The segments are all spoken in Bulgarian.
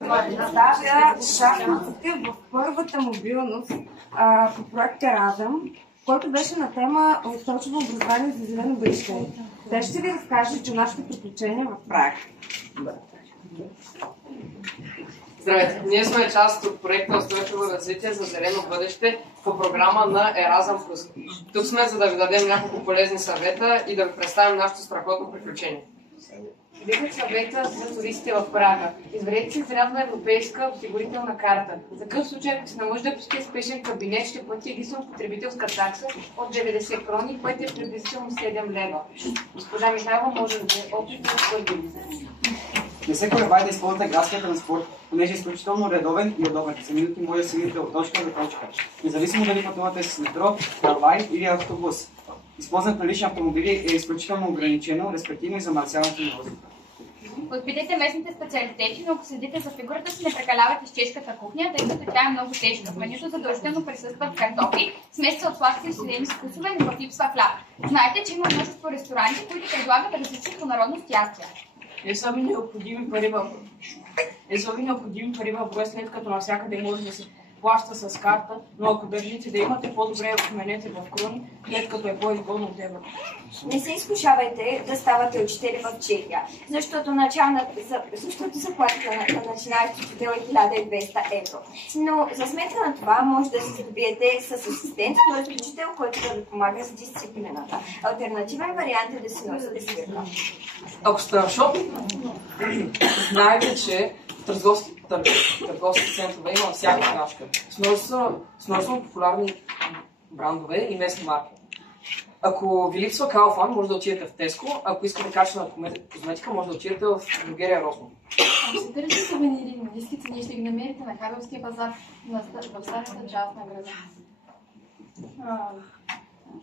Представя шахматите в първата мобилност по проекта Разъм, който беше на тема устойчиво образование за зелено бъдеще. Те ще ви разкажат за нашите приключения в Прага. Здравейте! Ние сме част от проекта Устойчиво развитие за зелено бъдеще по програма на Еразъм Плюс. Тук сме, за да ви дадем няколко полезни съвета и да ви представим нашето страхотно приключение. Един съвета за туристите в Прага. Извадете си срядна европейска осигурителна карта. За такъв случай, ако се наложи да посетите спешен кабинет, ще плати единствено потребителска такса от 90 крони, което е приблизително 7 лева. Госпожа Михайлова може да даде опит за първи лице. Не се колебайте да използвате градския транспорт, понеже е изключително редовен и удобен. За минути може да се минете от точка до точка. Независимо дали пътувате с метро, трамвай или автобус. Използването на лични автомобили е изключително ограничено, респективно и замърсяването на въздуха. Опитайте местните специалитети, но ако следите за фигурата си, не прекалявате с чешката кухня, тъй като тя е много тежка. В менюто задължително присъстват картофи, смеси от сладки и студени с вкусове, но пък липсва хляб. Знаете, че има множество ресторанти, които предлагат различни по народност ястия. Не са ви необходими пари в брой, след като навсякъде може да се плаща с карта, но ако държите да имате, по-добре отменете в крони, след като е по-изгодно от евро. Не се изкушавайте да ставате учители в Чехия, защото заплатата на начинаещ учител е 1200 евро. Но за сметка на това може да се здобиете с асистент, т.е. учител, който да ви помага с дисциплината. Алтернативен вариант е да си носите свирка. Ако сте в шопинг, знаете, че търговски центрове има всяка книжка с множество популярни брандове и местни марки. Ако ви липсва Kaufland, може да отидете в Tesco, ако искате качествена козметика, може да отидете в дрогерия Росман. Ако се търсите сувенири на ниски цени, ще ги намерите на Хабелския базар в старата част на града.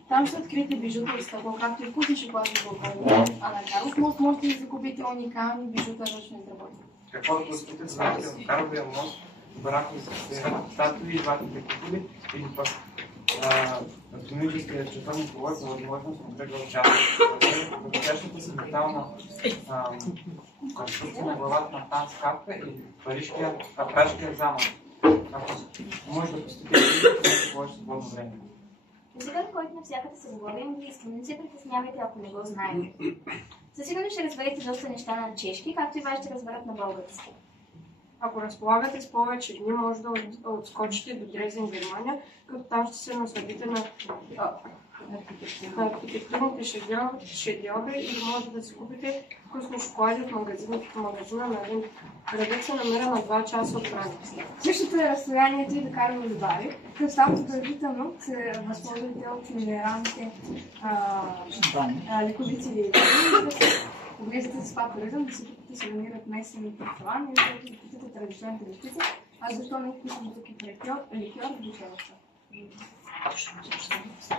Там ще откриете бижута и стъкло, както и вкусни шоколадни балкони. А на Карлов мост можете да закупите уникални бижута ръчно изработени. Какво да посетите знаете в Карловия мост, барако с статуи, златните купили или пък астрономическия четвърни колой по възможност на кръгъл част. Вътрешната си метална конструкция на главата на Франц Кафка и пражкия замък. Може да посетите нещо повече свободно време. Езикът, който навсякъде се говори английски, не се притеснявайте, ако не го знаете. Със сигурност ще разберете доста неща на чешки, както и вас ще разберат на български. Ако разполагате с повече дни, може да отскочите до Дрезен, Германия, като там ще се насладите на архитектурните шедьоври или може да си купите вкусни шоколади от магазина на Рим. Градът се намира на 2 часа от Прага. Същото е разстоянието и до Карлови Вари. Като само предварително се възползвате от минералните лековици или да влезете с спа-туризъм, да си купите се намират местни ресторани, да питате традиционните лещици, а защо не вкусвам тук и ликьор в душевата.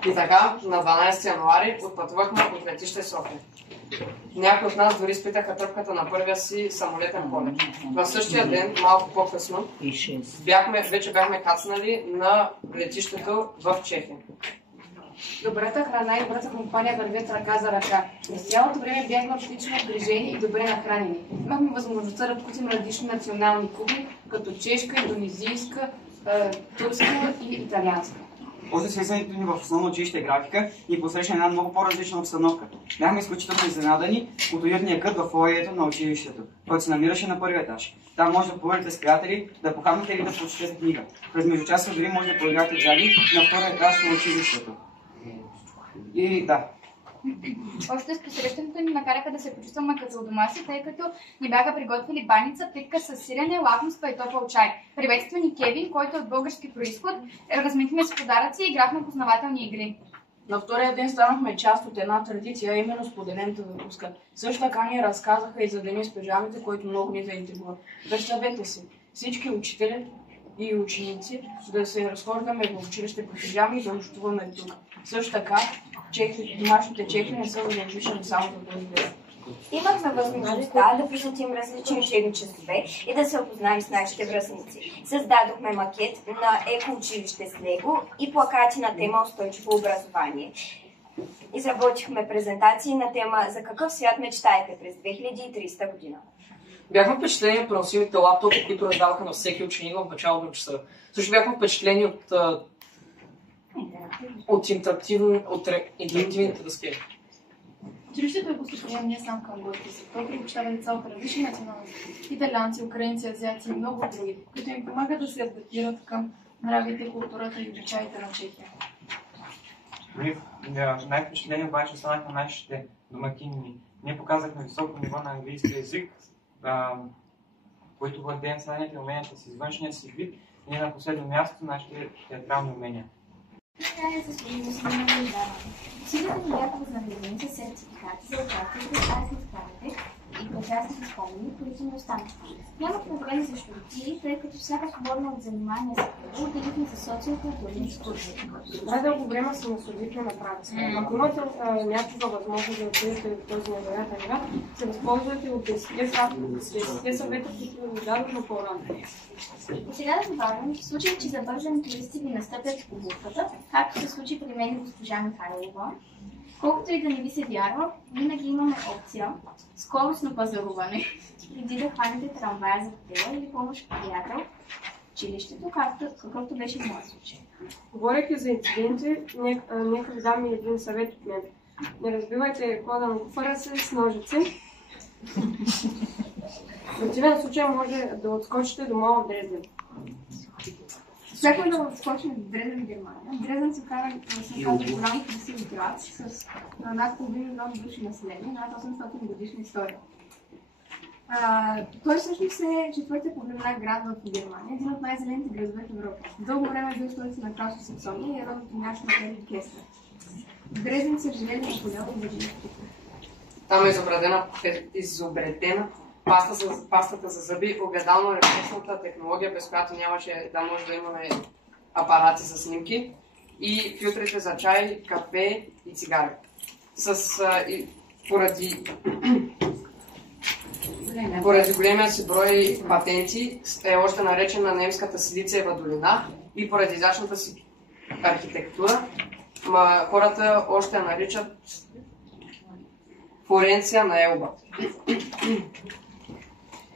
И така, на 12 януари отпътувахме от летище София. Някои от нас дори изпитаха тръпката на първия си самолетен полет. В същия ден, малко по-късно, вече бяхме кацнали на летището в Чехия. Добрата храна и добрата компания вървят ръка за ръка. През цялото време бяхме отлично обгрижени и добре нахранени. Имахме възможността да вкусим различни национални кухни, като чешка, индонезийска, турска и италианска. Още свързването ни в основно училище графика и посрещна една много по-различна обстановка. Бяхме изключително изненадани от уютния кът в фоайето на училището, който се намираше на първия етаж. Там може да поговорите с приятели, да похапнете или да прочетете книга. През междучасие дори може да поиграте джаги на втория етаж на училището. И да. Още с посрещането ни накараха да се почувстваме като у дома си, тъй като ни бяха приготвили баница, питка с сирене, лакомства и топъл чай. Приветства ни Кевин, който е от български происход, размихме с подаръци и играхме познавателни игри. На втория ден станахме част от една традиция, именно споделената закуска. Също така ни разказаха и за деня с пижамите, който много ни заинтригува. Представете си, всички учители и ученици да се разхождаме в училище по пижами и да нощуваме тук. Също така, домашните чехли не са задължителни само за този ден. Имахме възможността да посетим различни учебни часове и да се опознаем с нашите връстници. Създадохме макет на екоучилище с Лего и плакати на тема устойчиво образование. Изработихме презентации на тема за какъв свят мечтаете през 2300 година. Бяхме впечатлени от преносимите лаптопи, които раздаваха на всеки ученик в началото на часа. Също бяхме впечатлени от интерактивните дъски. Училището е гостоприемно не само към гостите си. То приобщава деца от различни националности. Италианци, украинци, азиаци и много други, които им помагат да се адаптират към нравите, културата и обичаите на Чехия. Най-впечатление обаче останаха нашите домакини. Ние показахме високо ниво на английски език, които владеем знанията и уменията си, външния си вид и на последно място нашите театрални умения. Накрая за служителите на наблюдаване. Усилията ни бяха възнаградени с сертификати за участието в архивските и прекрасни спомени, които ни останаха. Няма проблем за щурци, тъй като всяка свободна от занимание с това отделихме за социокултурни екскурсии. Най-дълго време се насладихме на практика. Ако имате някаква възможност да отидете в този невероятен град, се възползвате от 10 съвета, които ви дадохме по-рано. И сега да добавим, в случай, че забързани туристи ви настъпят в обувката, както се случи при мен и госпожа Михайлова, колкото и да не ви се вярва, винаги имаме опция скоростно пазаруване, преди да хванете трамвая за хотела или помощ приятел в училището, какъвто беше в моят случай. Говорейки за инциденти, нека ви дам един съвет от мен. Не разбивайте кода на куфара си с ножици. В противен случай може да отскочите до мола в Дрезден. Всяко да отскочим в Дрезден, Германия. Дрезден се казва голям красив град с над 1 милион души население, над 800 годишна история. Той всъщност е четвъртия по големина град в Германия, един от най-зелените градове в Европа. Дълго време е бил столица на кралство Саксония и е родното място на Ерик Кеслер. В Дрезден се живели на Наполеон и Вирджиния. Там е изобретена пастата за зъби, огледално рефлексната технология, без която нямаше да може да имаме апарати за снимки, и филтрите за чай, кафе и цигари. Поради големия си брой патенти е още наречена немската Силициева долина и поради изящната си архитектура, хората още я наричат Флоренция на Елба.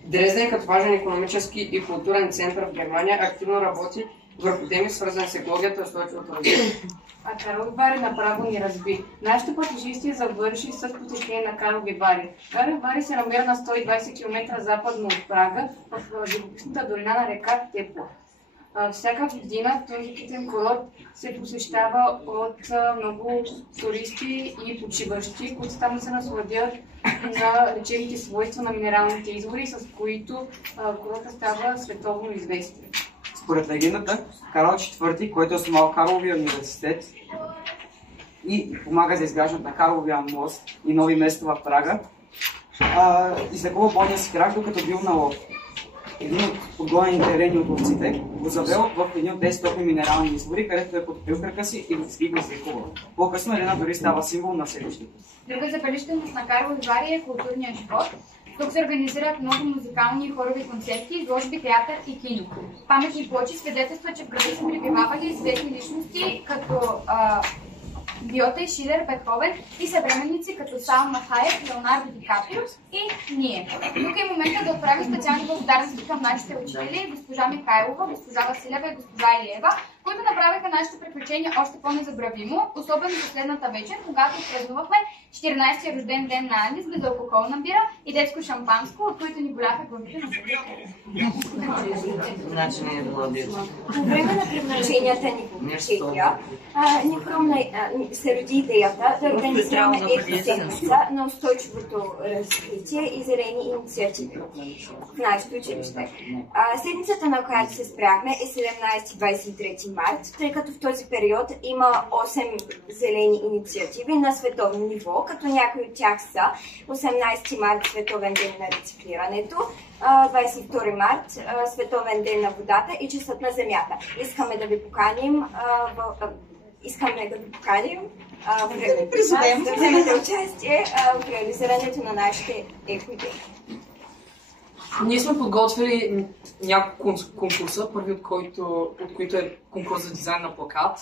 Дрезден, като важен икономически и културен център в Германия, активно работи върху теми, свързани с екологията и устойчивото развитие. А Карлови Вари направо ни разби. Нашето пътешествие завърши с посещение на Карлови Вари. Карлови Вари се намира на 120 км западно от Прага, в живописната долина на река Тепла. Всяка година този китен курорт се посещава от много туристи и почиващи, които там се насладят на лечебните свойства на минералните извори, с които курортът става световно известен. Според легендата, Карл IV, който е основал Карловия университет и помага за изграждането на Карловия мост и нови места в Прага, излекува болния си крак, докато бил на лов. Един от подгонените рени от ловците го завел в един от тези топли минерални извори, където е потопил крака си и го излекува. По-късно Елена дори става символ на селището. Друга забележителност на Карлови Вари е културният живот. Тук се организират много музикални и хорови концерти, изложби, театър и кино. Паметни плочи свидетелстват, че в града са пребивавали известни личности като Гьоте, Шилер, Бетховен и съвременници като Салма Хайек, Леонардо Ди Каприо и ние. Тук е момента да отправим специални благодарности към нашите учители, госпожа Михайлова, госпожа Василева и госпожа Илиева, които направиха нашето приключение още по-незабравимо, особено последната вечер, когато празнувахме 14-ти рожден ден на Ани с безалкохолна бира и детско шампанско, от които ни боляха главите на съдите. По време на приключенията ни в Чехия, ни се роди идеята да организираме седмица на устойчивото развитие и зелени инициативи в нашето училище. Седмицата, на която се спряхме, е 17-23 март, тъй като в този период има 8 зелени инициативи на световно ниво, като някои от тях са 18 март Световен ден на рециклирането, 22 март Световен ден на водата и часът на земята. Искаме да ви поканим да вземете участие в реализирането на нашите екоидеи. Ние сме подготвили няколко конкурса, първи от които е конкурс за дизайн на плакат,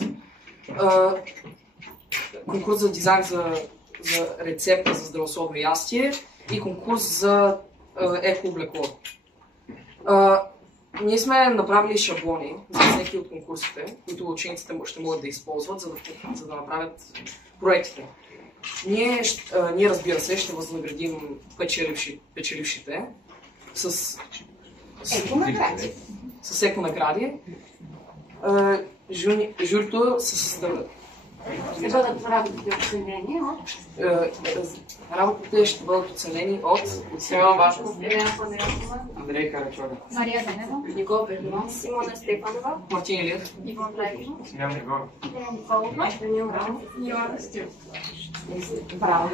конкурс за дизайн за рецепта за здравословно ястие и конкурс за еко-облекло. Ние сме направили шаблони за всеки от конкурсите, които учениците ще могат да използват, за да направят проектите. Ние, разбира се, ще възнаградим печелившите с еко-награди. Журито се съставя. Ще бъдат работите оценени от? Работите ще бъдат оценени от Симеон Башков, Андрей Карачода, Мария Денева, Никола Пехливан, Симона Стефанова, Мартин Илиев, Иван Райков, Симеон Егоров. Деня Николова, Данил Рамов. Йоанна Стил. Браво!